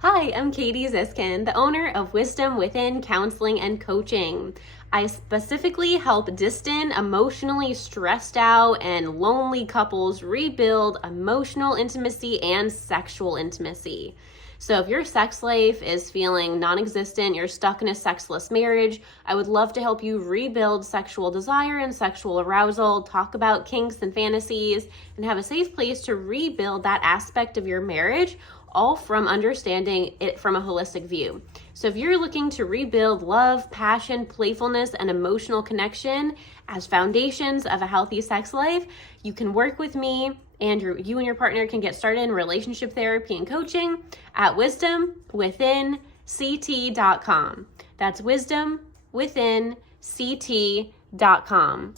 Hi, I'm Katie Ziskind, the owner of Wisdom Within Counseling and Coaching. I specifically help distant, emotionally stressed out, and lonely couples rebuild emotional intimacy and sexual intimacy. So if your sex life is feeling non-existent, you're stuck in a sexless marriage, I would love to help you rebuild sexual desire and sexual arousal, talk about kinks and fantasies, and have a safe place to rebuild that aspect of your marriage, all from understanding it from a holistic view. So if you're looking to rebuild love, passion, playfulness, and emotional connection as foundations of a healthy sex life, you can work with me, and you and your partner can get started in relationship therapy and coaching at wisdomwithinct.com. That's wisdomwithinct.com.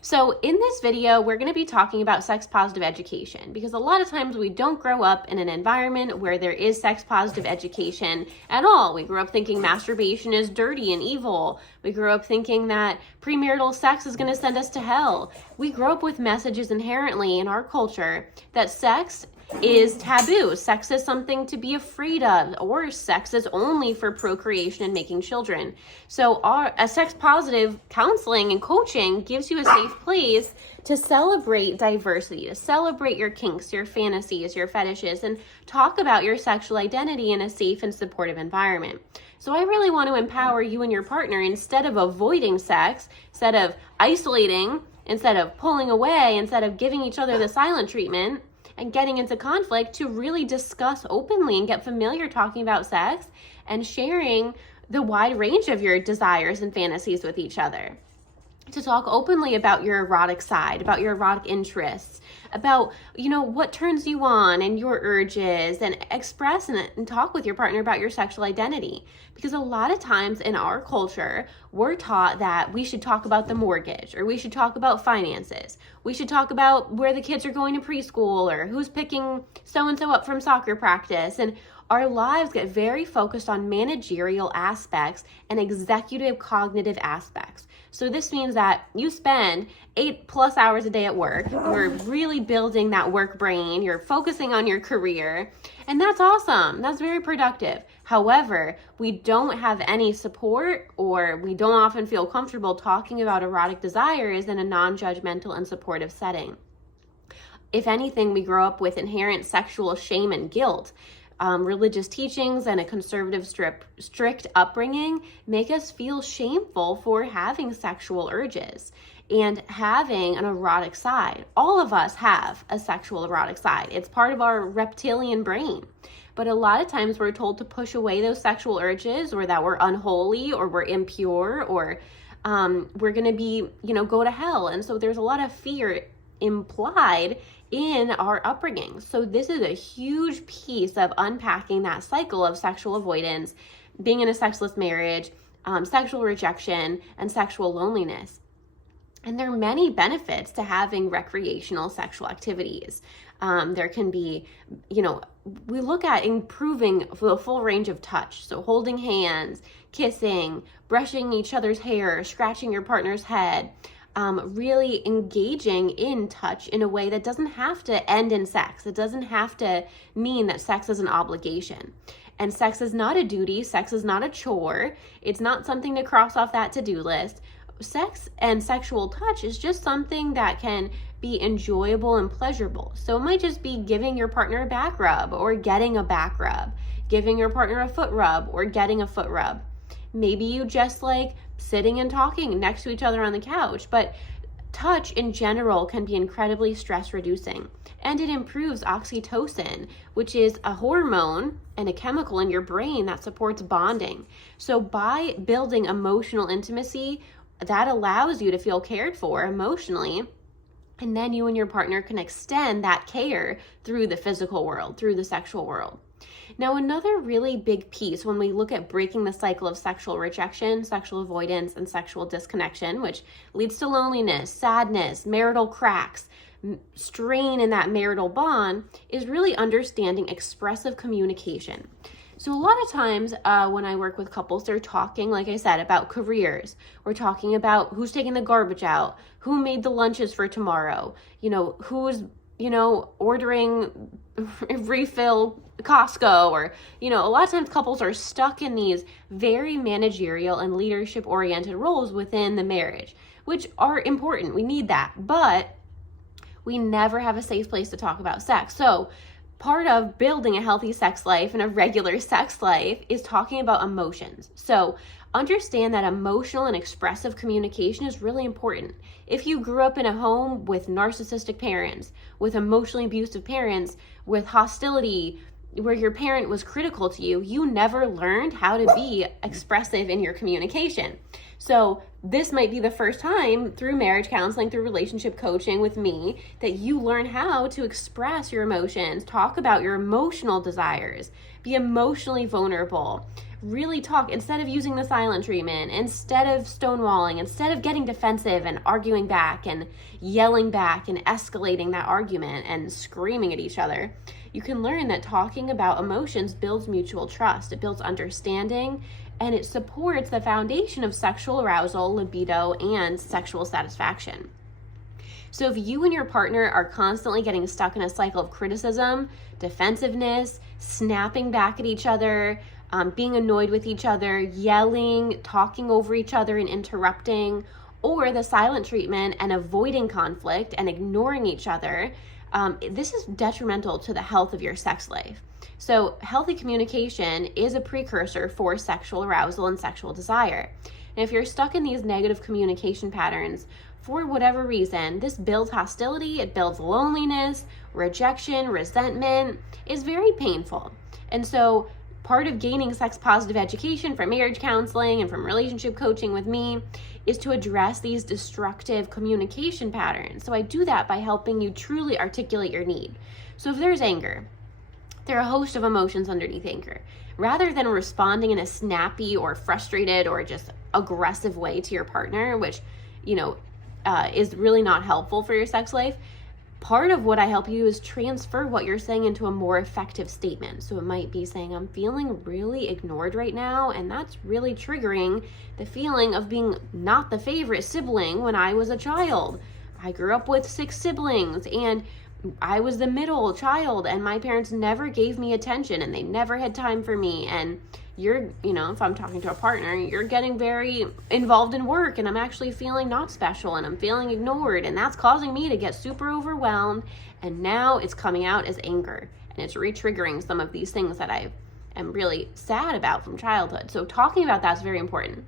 So in this video, we're going to be talking about sex positive education, because a lot of times we don't grow up in an environment where there is sex positive education at all. We grew up thinking masturbation is dirty and evil. We grew up thinking that premarital sex is going to send us to hell. We grow up with messages inherently in our culture that sex is taboo. Sex is something to be afraid of, or sex is only for procreation and making children. So a sex positive counseling and coaching gives you a safe place to celebrate diversity, to celebrate your kinks, your fantasies, your fetishes, and talk about your sexual identity in a safe and supportive environment. So I really want to empower you and your partner, instead of avoiding sex, instead of isolating, instead of pulling away, instead of giving each other the silent treatment and getting into conflict, to really discuss openly and get familiar talking about sex and sharing the wide range of your desires and fantasies with each other. To talk openly about your erotic side, about your erotic interests, about, what turns you on and your urges, and express and talk with your partner about your sexual identity. Because a lot of times in our culture, we're taught that we should talk about the mortgage, or we should talk about finances. We should talk about where the kids are going to preschool, or who's picking so-and-so up from soccer practice. And our lives get very focused on managerial aspects and executive cognitive aspects. So this means that you spend 8+ hours a day at work. You're really building that work brain. You're focusing on your career. And that's awesome. That's very productive. However, we don't have any support, or we don't often feel comfortable talking about erotic desires in a non-judgmental and supportive setting. If anything, we grow up with inherent sexual shame and guilt. Religious teachings and a conservative, strict upbringing make us feel shameful for having sexual urges and having an erotic side. All of us have a sexual erotic side. It's part of our reptilian brain. But a lot of times we're told to push away those sexual urges, or that we're unholy, or we're impure, or we're going to be, go to hell. And so there's a lot of fear implied in our upbringing. So this is a huge piece of unpacking that cycle of sexual avoidance, being in a sexless marriage, sexual rejection, and sexual loneliness. And there are many benefits to having recreational sexual activities. There can be, we look at improving the full range of touch. So holding hands, kissing, brushing each other's hair, scratching your partner's head, really engaging in touch in a way that doesn't have to end in sex. It doesn't have to mean that sex is an obligation. And sex is not a duty. Sex is not a chore. It's not something to cross off that to-do list. Sex and sexual touch is just something that can be enjoyable and pleasurable. So it might just be giving your partner a back rub, or getting a back rub, giving your partner a foot rub, or getting a foot rub. Maybe you just like sitting and talking next to each other on the couch, but touch in general can be incredibly stress reducing, and it improves oxytocin, which is a hormone and a chemical in your brain that supports bonding. So by building emotional intimacy, that allows you to feel cared for emotionally, and then you and your partner can extend that care through the physical world, through the sexual world. Now, another really big piece when we look at breaking the cycle of sexual rejection, sexual avoidance, and sexual disconnection, which leads to loneliness, sadness, marital cracks, strain in that marital bond, is really understanding expressive communication. So a lot of times when I work with couples, they're talking, like I said, about careers. We're talking about who's taking the garbage out, who made the lunches for tomorrow, who's, ordering refill Costco, or, a lot of times couples are stuck in these very managerial and leadership oriented roles within the marriage, which are important. We need that, but we never have a safe place to talk about sex. So part of building a healthy sex life and a regular sex life is talking about emotions. So understand that emotional and expressive communication is really important. If you grew up in a home with narcissistic parents, with emotionally abusive parents, with hostility, where your parent was critical to you, you never learned how to be expressive in your communication. So this might be the first time through marriage counseling, through relationship coaching with me, that you learn how to express your emotions, talk about your emotional desires, be emotionally vulnerable, really talk instead of using the silent treatment, instead of stonewalling, instead of getting defensive and arguing back and yelling back and escalating that argument and screaming at each other. You can learn that talking about emotions builds mutual trust, it builds understanding, and it supports the foundation of sexual arousal, libido, and sexual satisfaction. So if you and your partner are constantly getting stuck in a cycle of criticism, defensiveness, snapping back at each other, being annoyed with each other, yelling, talking over each other and interrupting, or the silent treatment and avoiding conflict and ignoring each other, this is detrimental to the health of your sex life. So healthy communication is a precursor for sexual arousal and sexual desire. And if you're stuck in these negative communication patterns, for whatever reason, this builds hostility, it builds loneliness, rejection, resentment, is very painful. And so part of gaining sex positive education from marriage counseling and from relationship coaching with me is to address these destructive communication patterns. So I do that by helping you truly articulate your need. So if there's anger, there are a host of emotions underneath anger. Rather than responding in a snappy or frustrated or just aggressive way to your partner, which, is really not helpful for your sex life, part of what I help you is transfer what you're saying into a more effective statement. So it might be saying, I'm feeling really ignored right now, and that's really triggering the feeling of being not the favorite sibling when I was a child. I grew up with 6 siblings, and I was the middle child, and my parents never gave me attention, and they never had time for me. And if I'm talking to a partner, you're getting very involved in work, and I'm actually feeling not special, and I'm feeling ignored, and that's causing me to get super overwhelmed. And now it's coming out as anger, and it's re-triggering some of these things that I am really sad about from childhood. So talking about that's very important.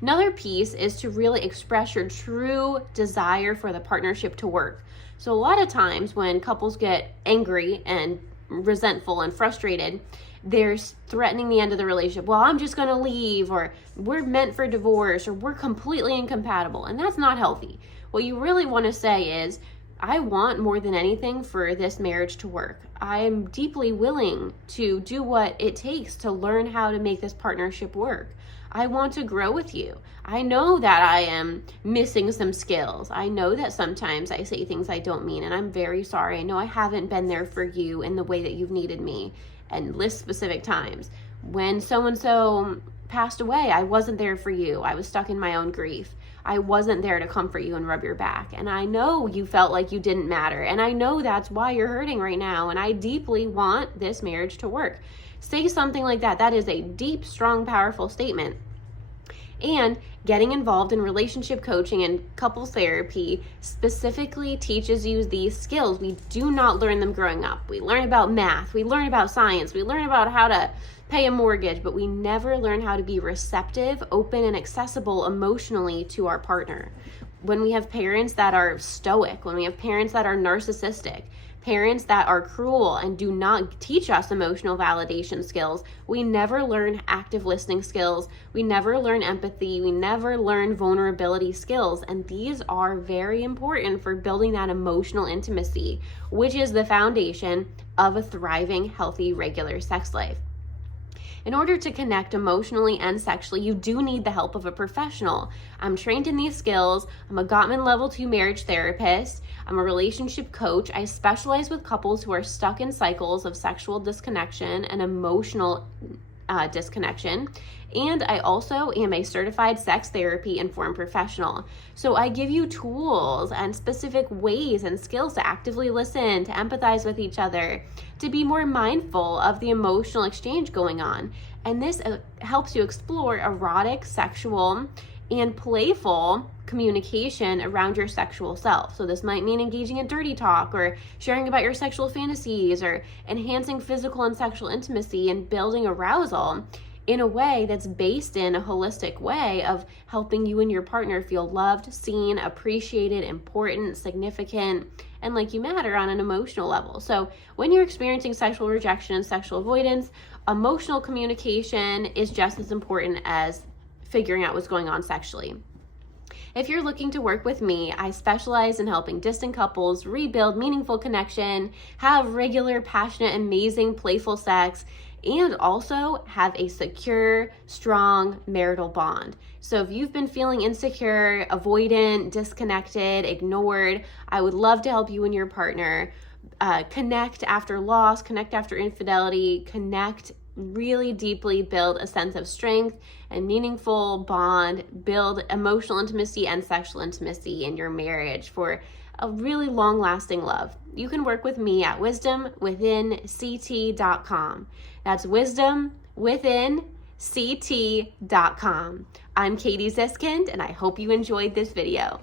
Another piece is to really express your true desire for the partnership to work. So a lot of times when couples get angry and resentful and frustrated, they're threatening the end of the relationship. Well, I'm just going to leave, or we're meant for divorce, or we're completely incompatible. And that's not healthy. What you really want to say is, I want more than anything for this marriage to work. I'm deeply willing to do what it takes to learn how to make this partnership work. I want to grow with you. I know that I am missing some skills. I know that sometimes I say things I don't mean, and I'm very sorry. I know I haven't been there for you in the way that you've needed me, and list specific times. When so-and-so passed away, I wasn't there for you. I was stuck in my own grief. I wasn't there to comfort you and rub your back. And I know you felt like you didn't matter. And I know that's why you're hurting right now. And I deeply want this marriage to work. Say something like that. That is a deep, strong, powerful statement. And getting involved in relationship coaching and couples therapy specifically teaches you these skills. We do not learn them growing up. We learn about math, we learn about science, we learn about how to pay a mortgage, but we never learn how to be receptive, open, and accessible emotionally to our partner. When we have parents that are stoic, when we have parents that are narcissistic, parents that are cruel and do not teach us emotional validation skills, we never learn active listening skills, we never learn empathy, we never learn vulnerability skills. And these are very important for building that emotional intimacy, which is the foundation of a thriving, healthy, regular sex life. In order to connect emotionally and sexually, you do need the help of a professional. I'm trained in these skills. I'm a Gottman level 2 marriage therapist. I'm a relationship coach. I specialize with couples who are stuck in cycles of sexual disconnection and emotional disconnection. And I also am a certified sex therapy informed professional. So I give you tools and specific ways and skills to actively listen, to empathize with each other, to be more mindful of the emotional exchange going on. And this helps you explore erotic, sexual, and playful communication around your sexual self. So this might mean engaging in dirty talk or sharing about your sexual fantasies or enhancing physical and sexual intimacy and building arousal in a way that's based in a holistic way of helping you and your partner feel loved, seen, appreciated, important, significant, and like you matter on an emotional level. So when you're experiencing sexual rejection and sexual avoidance, emotional communication is just as important as figuring out what's going on sexually. If you're looking to work with me, I specialize in helping distant couples rebuild meaningful connection, have regular, passionate, amazing, playful sex, and also have a secure, strong marital bond. So if you've been feeling insecure, avoidant, disconnected, ignored, I would love to help you and your partner connect after loss, connect after infidelity, connect really deeply, build a sense of strength and meaningful bond, build emotional intimacy and sexual intimacy in your marriage for a really long-lasting love. You can work with me at wisdomwithinct.com. That's wisdomwithinct.com. I'm Katie Ziskind, and I hope you enjoyed this video.